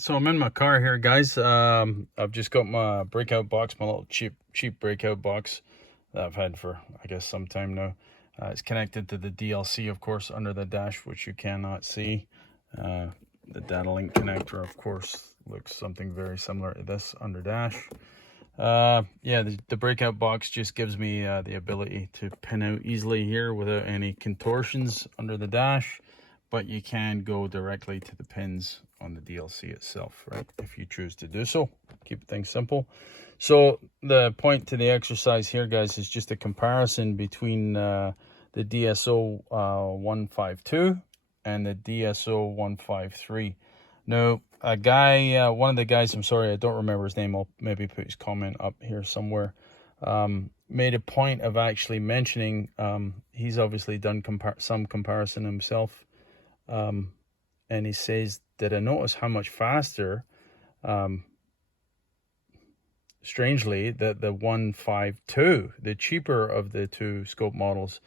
So I'm in my car here, guys. I've just got my breakout box, my little cheap breakout box that I've had for, I guess, some time now. It's connected to the DLC, of course, under the dash, which you cannot see. The data link connector, of course, looks something very similar to this under dash. Yeah, the breakout box just gives me the ability to pin out easily here without any contortions under the dash, but you can go directly to the pins on the DLC itself, right, if you choose to do so. Keep things simple. So the point to the exercise here, guys, is just a comparison between the DSO-152 and the DSO-153. Now, a guy, one of the guys, I'm sorry, I don't remember his name, I'll maybe put his comment up here somewhere, made a point of actually mentioning, he's obviously done some comparison himself, and he says, did I notice how much faster, strangely, that the 152, the cheaper of the two scope models,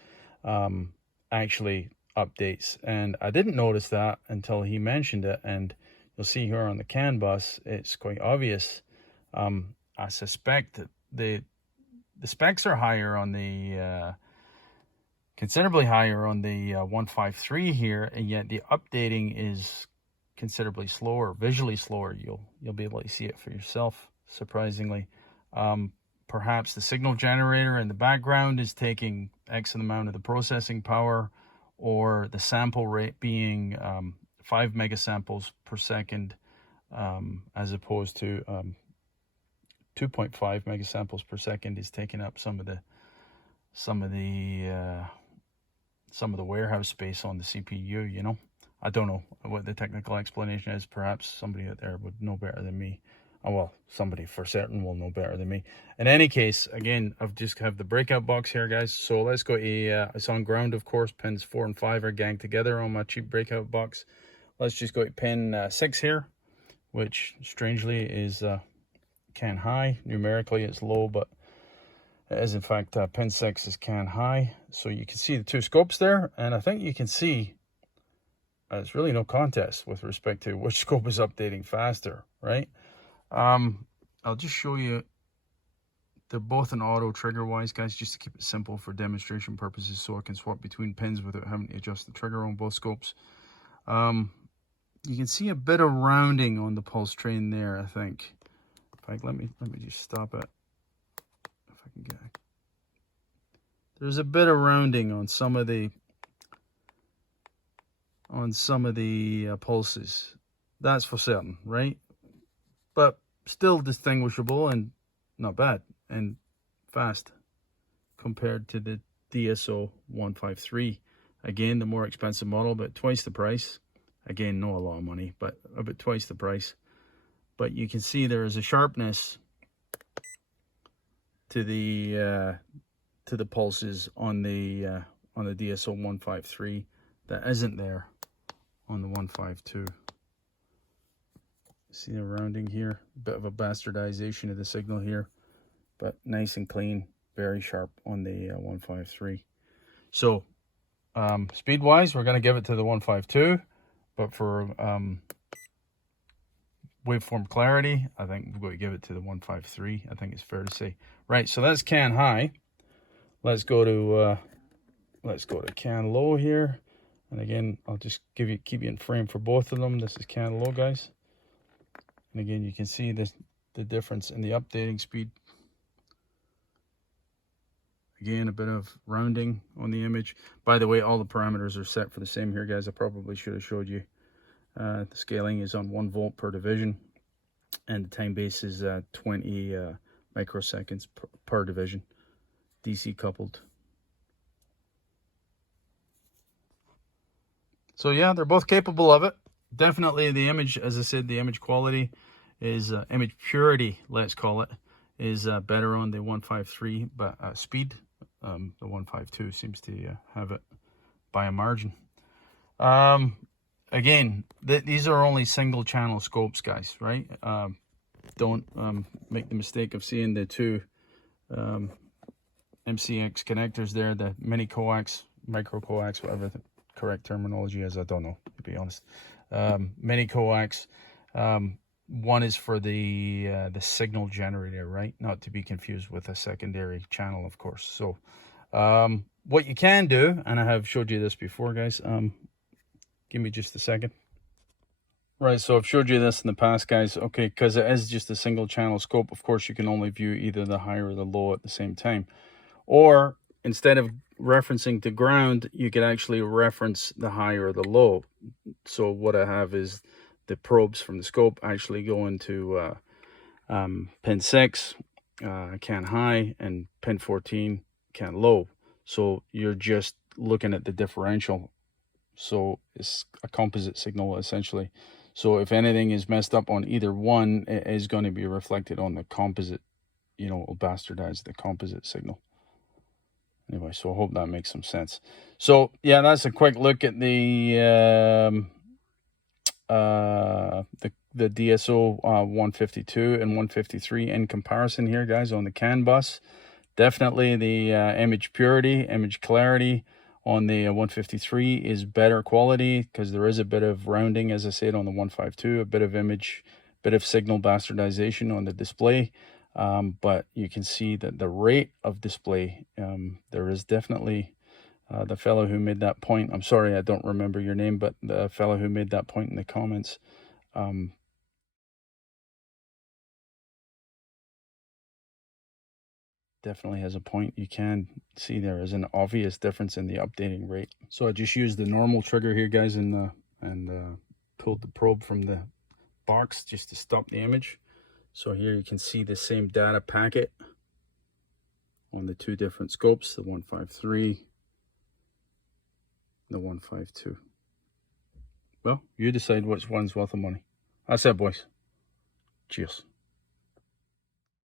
actually updates. And I didn't notice that until he mentioned it, and you'll see here on the CAN bus, it's quite obvious. I suspect that the specs are higher on the, considerably higher on the 153 here, and yet the updating is considerably slower, visually slower. You'll be able to see it for yourself, surprisingly. Perhaps the signal generator in the background is taking X amount of the processing power, or the sample rate being 5 megasamples per second, as opposed to 2.5 megasamples per second is taking up some of the warehouse space on the CPU. You know, I don't know what the technical explanation is. Perhaps somebody out there would know better than me. Oh, well, somebody for certain will know better than me. In any case, again, I've just have the breakout box here, guys. So let's go. It's on ground, of course. Pins 4 and 5 are ganged together on my cheap breakout box. Let's just go to pin 6 here, which strangely is CAN high. Numerically, it's low, but it is in fact pin 6 is CAN high. So you can see the two scopes there, and I think you can see it's really no contest with respect to which scope is updating faster, right? I'll just show you. They're both an auto trigger wise, guys, just to keep it simple for demonstration purposes, so I can swap between pins without having to adjust the trigger on both scopes. You can see a bit of rounding on the pulse train there, I think. In fact, let me just stop it. If I can get it. There's a bit of rounding on some of the pulses. That's for certain, right? But still distinguishable and not bad and fast compared to the DSO-153. Again, the more expensive model, but twice the price. Again, not a lot of money, but about twice the price. But you can see there is a sharpness to the pulses on the DSO-153 that isn't there on the 152. See the rounding here, a bit of a bastardization of the signal here, but nice and clean, very sharp on the 153. So speed wise, we're going to give it to the 152, but for waveform clarity, I think we're going to give it to the 153. I think it's fair to say. Right, so that's CAN high. Let's go to CAN low here, and again, I'll just keep you in frame for both of them. This is CAN low, guys. And again, you can see the difference in the updating speed. Again, a bit of rounding on the image. By the way, all the parameters are set for the same here, guys. I probably should have showed you. The scaling is on 1 volt per division, and the time base is 20 microseconds per division, DC coupled. So yeah, they're both capable of it. Definitely the image, as I said, the image quality is, image purity, let's call it, is better on the 153, but speed, the 152 seems to have it by a margin. Again, these are only single channel scopes, guys, right? Don't make the mistake of seeing the two MCX connectors there, the mini coax, micro coax, whatever the correct terminology is, I don't know, to be honest. Mini coax, one is for the signal generator, right? Not to be confused with a secondary channel, of course. So what you can do, and I have showed you this before, guys. Give me just a second. Right, so I've showed you this in the past, guys. Okay, because it is just a single channel scope, of course you can only view either the high or the low at the same time. Or instead of referencing to ground, you could actually reference the high or the low. So what I have is the probes from the scope actually go into pin 6, can high, and pin 14, can low. So you're just looking at the differential. So it's a composite signal essentially. So if anything is messed up on either one, it is going to be reflected on the composite, you know, it'll bastardize the composite signal. Anyway, so I hope that makes some sense. So yeah, that's a quick look at the DSO-152 and 153 in comparison here, guys, on the CAN bus. Definitely the image purity, image clarity on the 153 is better quality because there is a bit of rounding, as I said, on the 152, a bit of image, bit of signal bastardization on the display. But you can see that the rate of display, there is definitely the fellow who made that point. I'm sorry, I don't remember your name, but the fellow who made that point in the comments, definitely has a point. You can see there is an obvious difference in the updating rate. So I just used the normal trigger here, guys, and pulled the probe from the box just to stop the image. So here you can see the same data packet on the two different scopes, the 153, the 152. Well, you decide which one's worth the money. That's it, boys. Cheers.